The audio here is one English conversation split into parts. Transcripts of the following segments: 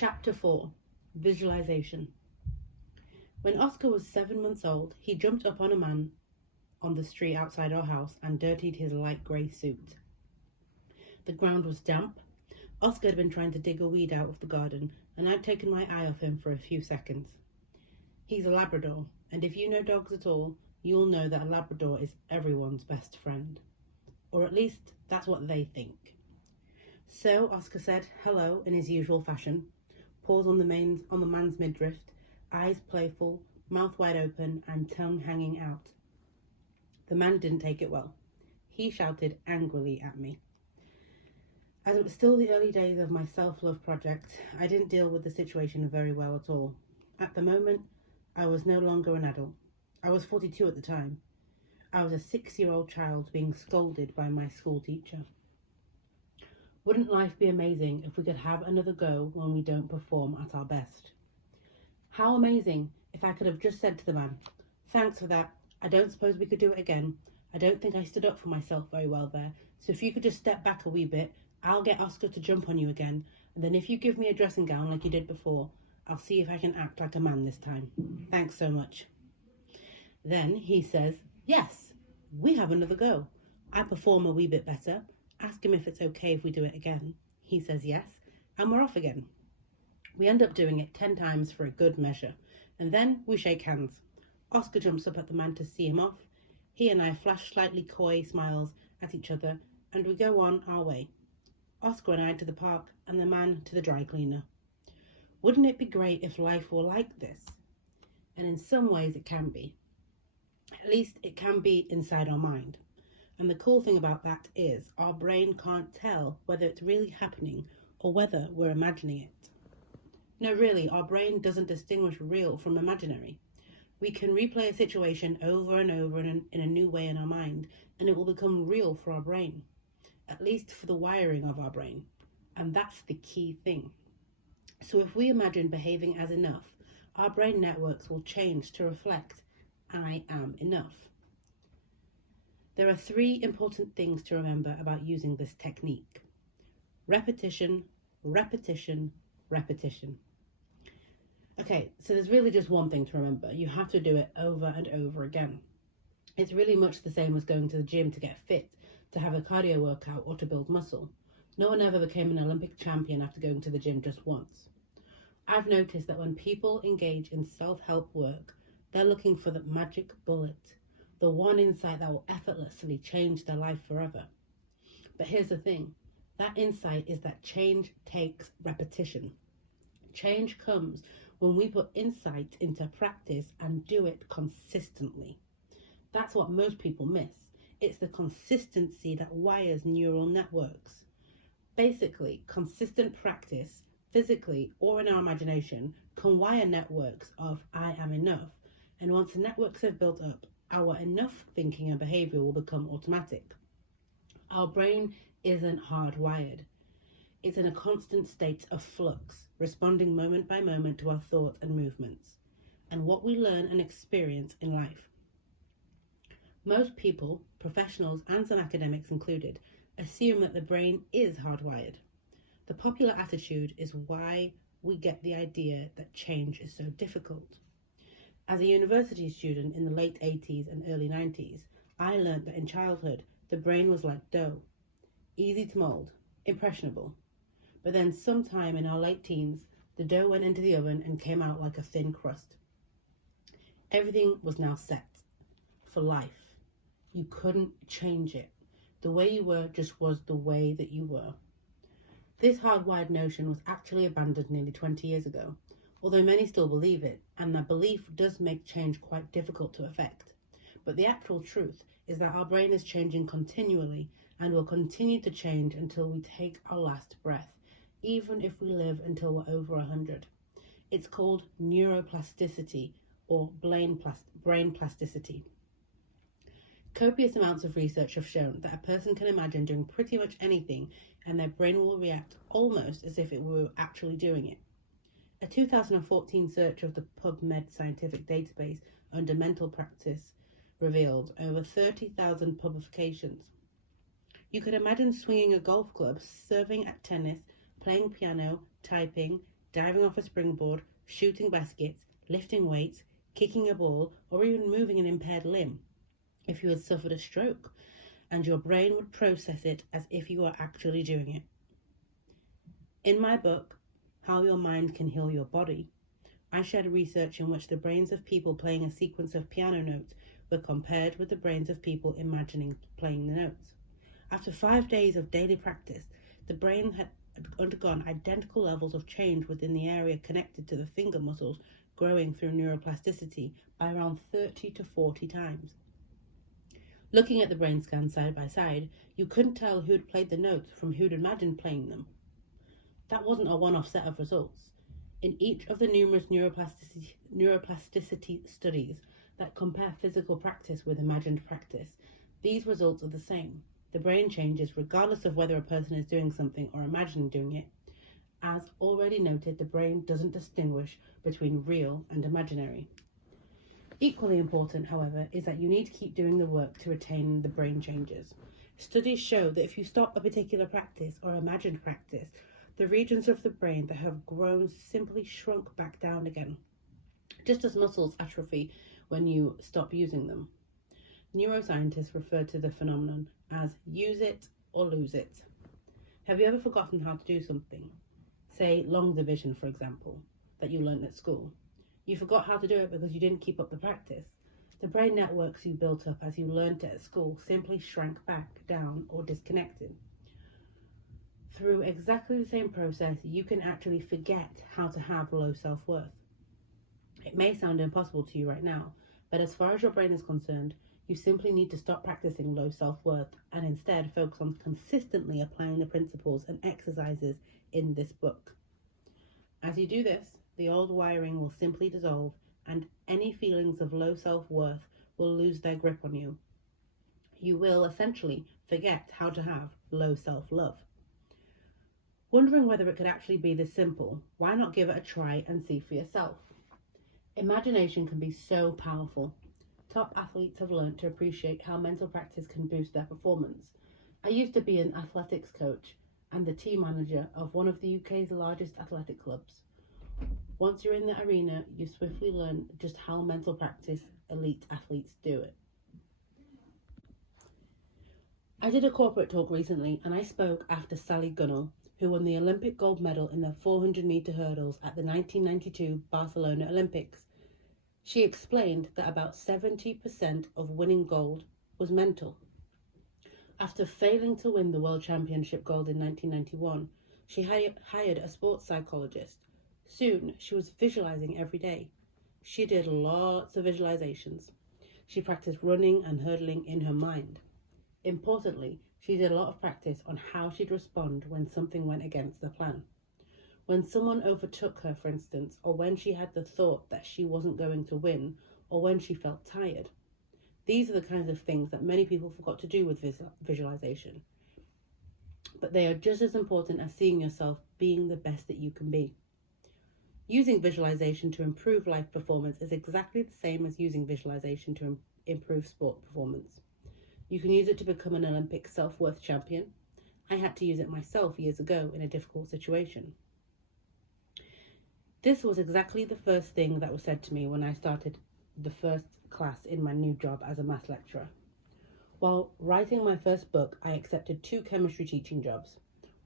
Chapter 4. Visualization. When Oscar was 7 months old, he jumped up on a man on the street outside our house and dirtied his light grey suit. The ground was damp. Oscar had been trying to dig a weed out of the garden, and I'd taken my eye off him for a few seconds. He's a Labrador, and if you know dogs at all, you'll know that a Labrador is everyone's best friend. Or at least, that's what they think. So Oscar said hello in his usual fashion, paws on the man's midriff, eyes playful, mouth wide open, and tongue hanging out. The man didn't take it well. He shouted angrily at me. As it was still the early days of my self-love project, I didn't deal with the situation very well at all. At the moment, I was no longer an adult. I was 42 at the time. I was a 6-year-old child being scolded by my school teacher. Wouldn't life be amazing if we could have another go when we don't perform at our best? How amazing if I could have just said to the man, "Thanks for that. I don't suppose we could do it again. I don't think I stood up for myself very well there, so if you could just step back a wee bit, I'll get Oscar to jump on you again, and then if you give me a dressing gown like you did before, I'll see if I can act like a man this time. Thanks so much." Then he says, "Yes, we have another go. I perform a wee bit better. Ask him if it's okay if we do it again. He says yes, and we're off again. We end up doing it 10 times for a good measure, and then we shake hands. Oscar jumps up at the man to see him off. He and I flash slightly coy smiles at each other, and we go on our way. Oscar and I to the park, and the man to the dry cleaner. Wouldn't it be great if life were like this? And in some ways it can be. At least it can be inside our mind. And the cool thing about that is our brain can't tell whether it's really happening or whether we're imagining it. No, really, our brain doesn't distinguish real from imaginary. We can replay a situation over and over in a new way in our mind, and it will become real for our brain, at least for the wiring of our brain. And that's the key thing. So if we imagine behaving as enough, our brain networks will change to reflect I am enough. There are 3 important things to remember about using this technique. Repetition, repetition, repetition. Okay, so there's really just one thing to remember. You have to do it over and over again. It's really much the same as going to the gym to get fit, to have a cardio workout, or to build muscle. No one ever became an Olympic champion after going to the gym just once. I've noticed that when people engage in self-help work, they're looking for the magic bullet, the one insight that will effortlessly change their life forever. But here's the thing, that insight is that change takes repetition. Change comes when we put insight into practice and do it consistently. That's what most people miss. It's the consistency that wires neural networks. Basically, consistent practice, physically or in our imagination, can wire networks of I am enough. And once the networks have built up, our enough thinking and behavior will become automatic. Our brain isn't hardwired. It's in a constant state of flux, responding moment by moment to our thoughts and movements, and what we learn and experience in life. Most people, professionals and some academics included, assume that the brain is hardwired. The popular attitude is why we get the idea that change is so difficult. As a university student in the late 80s and early 90s, I learned that in childhood, the brain was like dough, easy to mold, impressionable. But then sometime in our late teens, the dough went into the oven and came out like a thin crust. Everything was now set for life. You couldn't change it. The way you were just was the way that you were. This hardwired notion was actually abandoned nearly 20 years ago, although many still believe it, and that belief does make change quite difficult to effect. But the actual truth is that our brain is changing continually and will continue to change until we take our last breath, even if we live until we're over 100. It's called neuroplasticity or brain plasticity. Copious amounts of research have shown that a person can imagine doing pretty much anything and their brain will react almost as if it were actually doing it. A 2014 search of the PubMed scientific database under mental practice revealed over 30,000 publications. You could imagine swinging a golf club, serving at tennis, playing piano, typing, diving off a springboard, shooting baskets, lifting weights, kicking a ball, or even moving an impaired limb if you had suffered a stroke, and your brain would process it as if you were actually doing it. In my book, How Your Mind Can Heal Your Body, I shared research in which the brains of people playing a sequence of piano notes were compared with the brains of people imagining playing the notes. After 5 days of daily practice, the brain had undergone identical levels of change within the area connected to the finger muscles, growing through neuroplasticity by around 30 to 40 times. Looking at the brain scans side by side, you couldn't tell who'd played the notes from who'd imagined playing them. That wasn't a one-off set of results. In each of the numerous neuroplasticity studies that compare physical practice with imagined practice, these results are the same. The brain changes regardless of whether a person is doing something or imagining doing it. As already noted, the brain doesn't distinguish between real and imaginary. Equally important, however, is that you need to keep doing the work to retain the brain changes. Studies show that if you stop a particular practice or imagined practice, the regions of the brain that have grown simply shrunk back down again, just as muscles atrophy when you stop using them. Neuroscientists refer to the phenomenon as use it or lose it. Have you ever forgotten how to do something? Say long division, for example, that you learned at school. You forgot how to do it because you didn't keep up the practice. The brain networks you built up as you learned it at school simply shrank back down or disconnected. Through exactly the same process, you can actually forget how to have low self-worth. It may sound impossible to you right now, but as far as your brain is concerned, you simply need to stop practicing low self-worth and instead focus on consistently applying the principles and exercises in this book. As you do this, the old wiring will simply dissolve and any feelings of low self-worth will lose their grip on you. You will essentially forget how to have low self-love. Wondering whether it could actually be this simple, why not give it a try and see for yourself? Imagination can be so powerful. Top athletes have learned to appreciate how mental practice can boost their performance. I used to be an athletics coach and the team manager of one of the UK's largest athletic clubs. Once you're in the arena, you swiftly learn just how mental practice elite athletes do it. I did a corporate talk recently and I spoke after Sally Gunnell, who won the Olympic gold medal in the 400-meter hurdles at the 1992 Barcelona Olympics. She explained that about 70% of winning gold was mental. After failing to win the World Championship gold in 1991, she hired a sports psychologist. Soon, she was visualizing every day. She did lots of visualizations. She practiced running and hurdling in her mind. Importantly, she did a lot of practice on how she'd respond when something went against the plan. When someone overtook her, for instance, or when she had the thought that she wasn't going to win, or when she felt tired. These are the kinds of things that many people forgot to do with visualization. But they are just as important as seeing yourself being the best that you can be. Using visualization to improve life performance is exactly the same as using visualization to improve sport performance. You can use it to become an Olympic self-worth champion. I had to use it myself years ago in a difficult situation. This was exactly the first thing that was said to me when I started the first class in my new job as a maths lecturer. While writing my first book, I accepted 2 chemistry teaching jobs.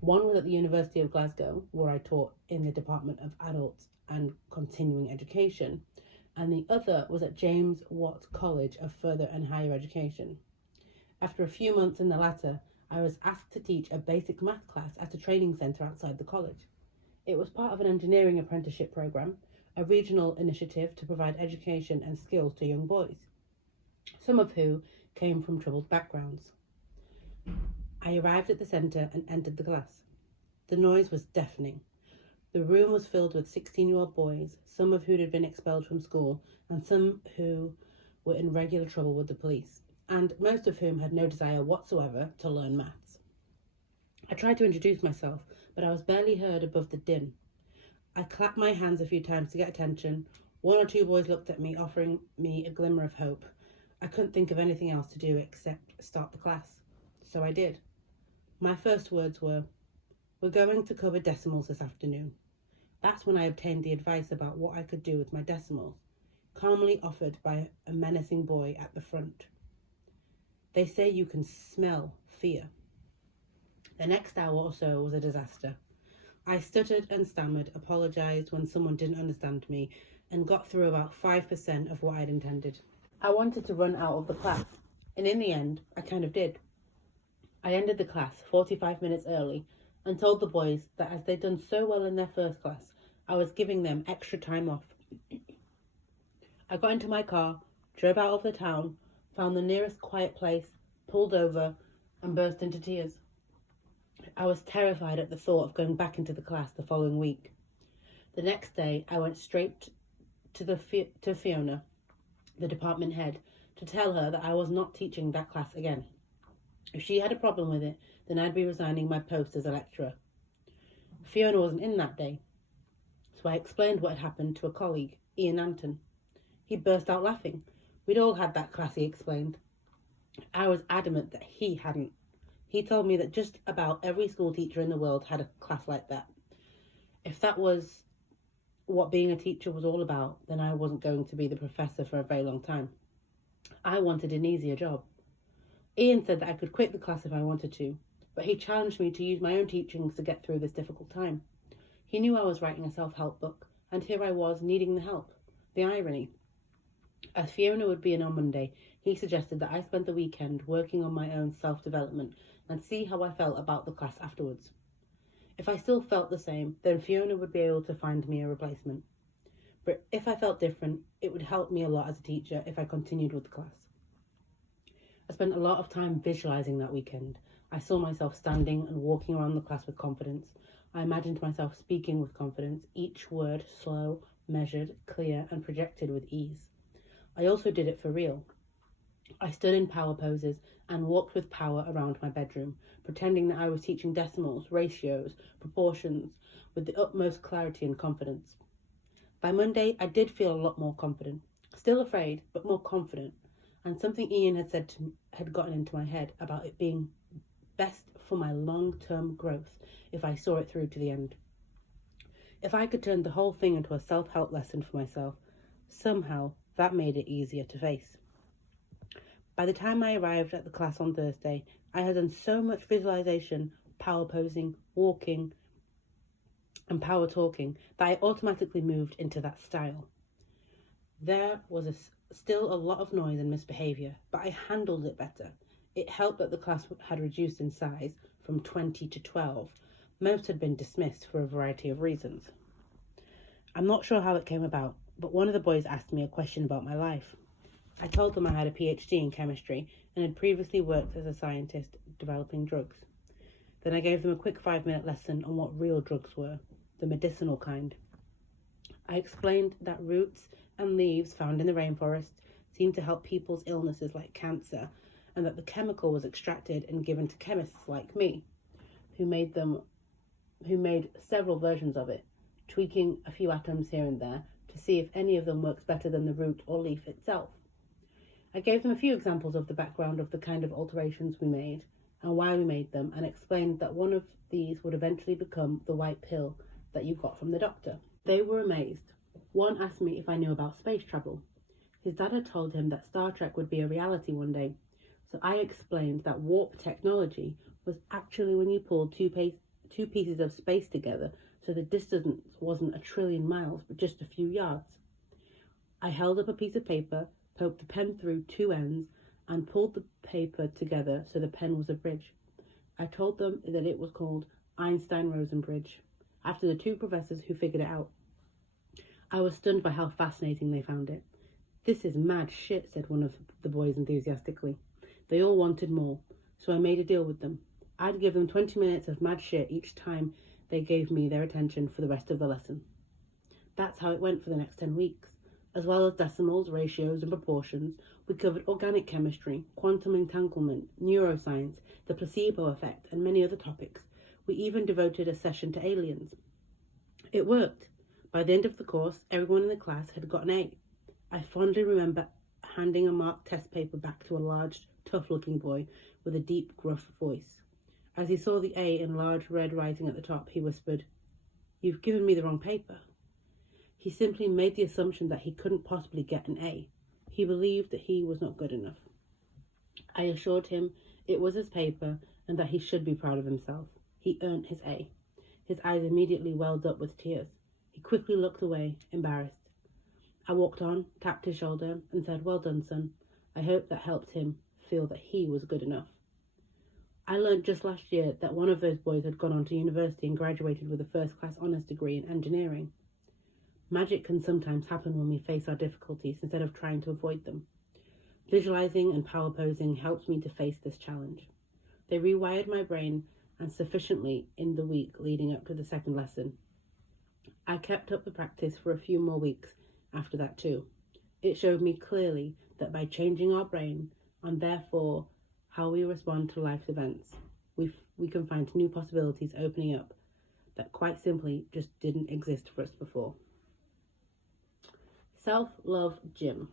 One was at the University of Glasgow, where I taught in the Department of Adult and Continuing Education, and the other was at James Watt College of Further and Higher Education. After a few months in the latter, I was asked to teach a basic math class at a training centre outside the college. It was part of an engineering apprenticeship programme, a regional initiative to provide education and skills to young boys, some of who came from troubled backgrounds. I arrived at the centre and entered the class. The noise was deafening. The room was filled with 16-year-old boys, some of who had been expelled from school and some who were in regular trouble with the police, and most of whom had no desire whatsoever to learn maths. I tried to introduce myself, but I was barely heard above the din. I clapped my hands a few times to get attention. 1 or 2 boys looked at me, offering me a glimmer of hope. I couldn't think of anything else to do except start the class, so I did. My first words were, "We're going to cover decimals this afternoon." That's when I obtained the advice about what I could do with my decimals, calmly offered by a menacing boy at the front. They say you can smell fear. The next hour or so was a disaster. I stuttered and stammered, apologised when someone didn't understand me, and got through about 5% of what I'd intended. I wanted to run out of the class, and in the end, I kind of did. I ended the class 45 minutes early and told the boys that as they'd done so well in their first class, I was giving them extra time off. I got into my car, drove out of the town, found the nearest quiet place, pulled over, and burst into tears. I was terrified at the thought of going back into the class the following week. The next day, I went straight to Fiona, the department head, to tell her that I was not teaching that class again. If she had a problem with it, then I'd be resigning my post as a lecturer. Fiona wasn't in that day, so I explained what had happened to a colleague, Ian Anton. He burst out laughing. We'd all had that class, he explained. I was adamant that he hadn't. He told me that just about every school teacher in the world had a class like that. If that was what being a teacher was all about, then I wasn't going to be the professor for a very long time. I wanted an easier job. Ian said that I could quit the class if I wanted to, but he challenged me to use my own teachings to get through this difficult time. He knew I was writing a self-help book, and here I was needing the help. The irony. As Fiona would be in on Monday, he suggested that I spend the weekend working on my own self-development and see how I felt about the class afterwards. If I still felt the same, then Fiona would be able to find me a replacement. But if I felt different, it would help me a lot as a teacher if I continued with the class. I spent a lot of time visualising that weekend. I saw myself standing and walking around the class with confidence. I imagined myself speaking with confidence, each word slow, measured, clear, and projected with ease. I also did it for real. I stood in power poses and walked with power around my bedroom, pretending that I was teaching decimals, ratios, proportions, with the utmost clarity and confidence. By Monday, I did feel a lot more confident. Still afraid, but more confident. And something Ian had said had gotten into my head about it being best for my long-term growth if I saw it through to the end. If I could turn the whole thing into a self-help lesson for myself, somehow that made it easier to face. By the time I arrived at the class on Thursday, I had done so much visualization, power posing, walking, and power talking that I automatically moved into that style. There was still a lot of noise and misbehaviour, but I handled it better. It helped that the class had reduced in size from 20 to 12. Most had been dismissed for a variety of reasons. I'm not sure how it came about, but one of the boys asked me a question about my life. I told them I had a PhD in chemistry and had previously worked as a scientist developing drugs. Then I gave them a quick 5-minute lesson on what real drugs were, the medicinal kind. I explained that roots and leaves found in the rainforest seemed to help people's illnesses like cancer, and that the chemical was extracted and given to chemists like me, who made several versions of it, tweaking a few atoms here and there to see if any of them works better than the root or leaf itself. I gave them a few examples of the background of the kind of alterations we made and why we made them, and explained that one of these would eventually become the white pill that you got from the doctor. They were amazed. One asked me if I knew about space travel. His dad had told him that Star Trek would be a reality one day, so I explained that warp technology was actually when you pulled two pieces of space together, so the distance wasn't 1 trillion miles, but just a few yards. I held up a piece of paper, poked the pen through 2 ends, and pulled the paper together so the pen was a bridge. I told them that it was called Einstein-Rosen Bridge, after the 2 professors who figured it out. I was stunned by how fascinating they found it. "This is mad shit," said one of the boys enthusiastically. They all wanted more, so I made a deal with them. I'd give them 20 minutes of mad shit each time they gave me their attention for the rest of the lesson. That's how it went for the next 10 weeks. As well as decimals, ratios, and proportions, we covered organic chemistry, quantum entanglement, neuroscience, the placebo effect, and many other topics. We even devoted a session to aliens. It worked. By the end of the course, everyone in the class had got an A. I fondly remember handing a marked test paper back to a large, tough-looking boy with a deep, gruff voice. As he saw the A in large red writing at the top, he whispered, You've given me the wrong paper. He simply made the assumption that he couldn't possibly get an A. He believed that he was not good enough. I assured him it was his paper and that he should be proud of himself. He earned his A. His eyes immediately welled up with tears. He quickly looked away, embarrassed. I walked on, tapped his shoulder, and said, "Well done, son." I hope that helped him feel that he was good enough. I learned just last year that one of those boys had gone on to university and graduated with a first-class honours degree in engineering. Magic can sometimes happen when we face our difficulties instead of trying to avoid them. Visualizing and power posing helps me to face this challenge. They rewired my brain, and sufficiently in the week leading up to the second lesson. I kept up the practice for a few more weeks after that too. It showed me clearly that by changing our brain, and therefore how we respond to life's events, we can find new possibilities opening up that quite simply just didn't exist for us before. Self-love gym.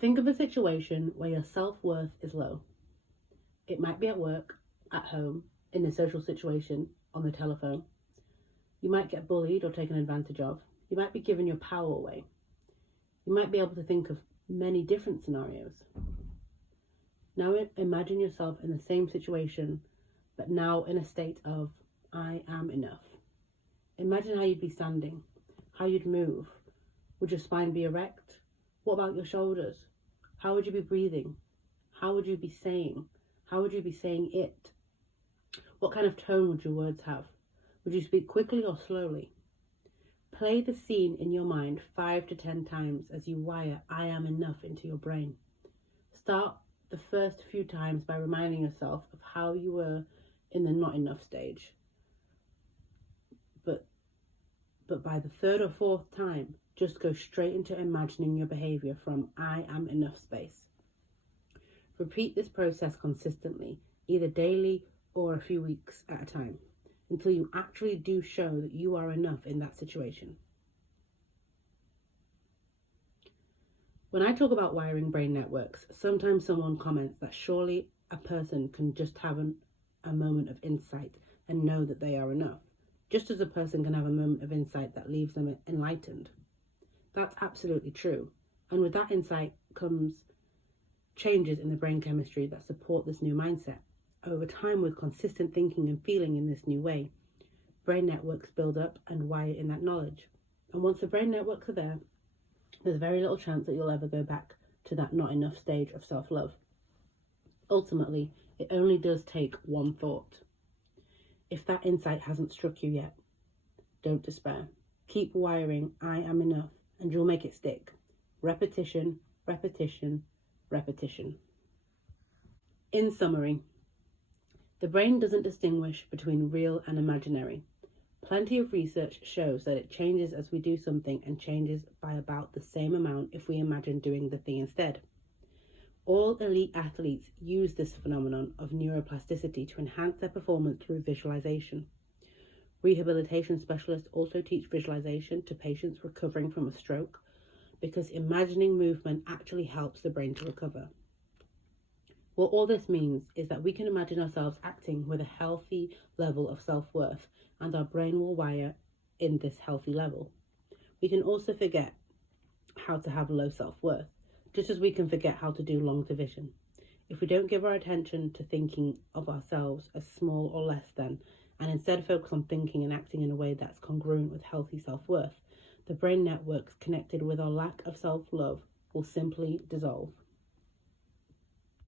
Think of a situation where your self-worth is low. It might be at work, at home, in a social situation, on the telephone. You might get bullied or taken advantage of. You might be giving your power away. You might be able to think of many different scenarios. Now imagine yourself in the same situation, but now in a state of, I am enough. Imagine how you'd be standing, how you'd move. Would your spine be erect? What about your shoulders? How would you be breathing? How would you be saying? How would you be saying it? What kind of tone would your words have? Would you speak quickly or slowly? Play the scene in your mind 5 to 10 times as you wire I am enough into your brain. Start the first few times by reminding yourself of how you were in the not enough stage. But by the third or fourth time, just go straight into imagining your behavior from I am enough space. Repeat this process consistently, either daily or a few weeks at a time, until you actually do show that you are enough in that situation. When I talk about wiring brain networks, sometimes someone comments that surely a person can just have a moment of insight and know that they are enough, just as a person can have a moment of insight that leaves them enlightened. That's absolutely true, and with that insight comes changes in the brain chemistry that support this new mindset. Over time, with consistent thinking and feeling in this new way, brain networks build up and wire in that knowledge. And once the brain networks are there, there's very little chance that you'll ever go back to that not enough stage of self-love. Ultimately, it only does take one thought. If that insight hasn't struck you yet, don't despair. Keep wiring I am enough and you'll make it stick. Repetition, repetition, repetition. In summary, the brain doesn't distinguish between real and imaginary. Plenty of research shows that it changes as we do something and changes by about the same amount if we imagine doing the thing instead. All elite athletes use this phenomenon of neuroplasticity to enhance their performance through visualization. Rehabilitation specialists also teach visualization to patients recovering from a stroke because imagining movement actually helps the brain to recover. What all this means is that we can imagine ourselves acting with a healthy level of self-worth, and our brain will wire in this healthy level. We can also forget how to have low self-worth, just as we can forget how to do long division. If we don't give our attention to thinking of ourselves as small or less than, and instead focus on thinking and acting in a way that's congruent with healthy self-worth, the brain networks connected with our lack of self-love will simply dissolve.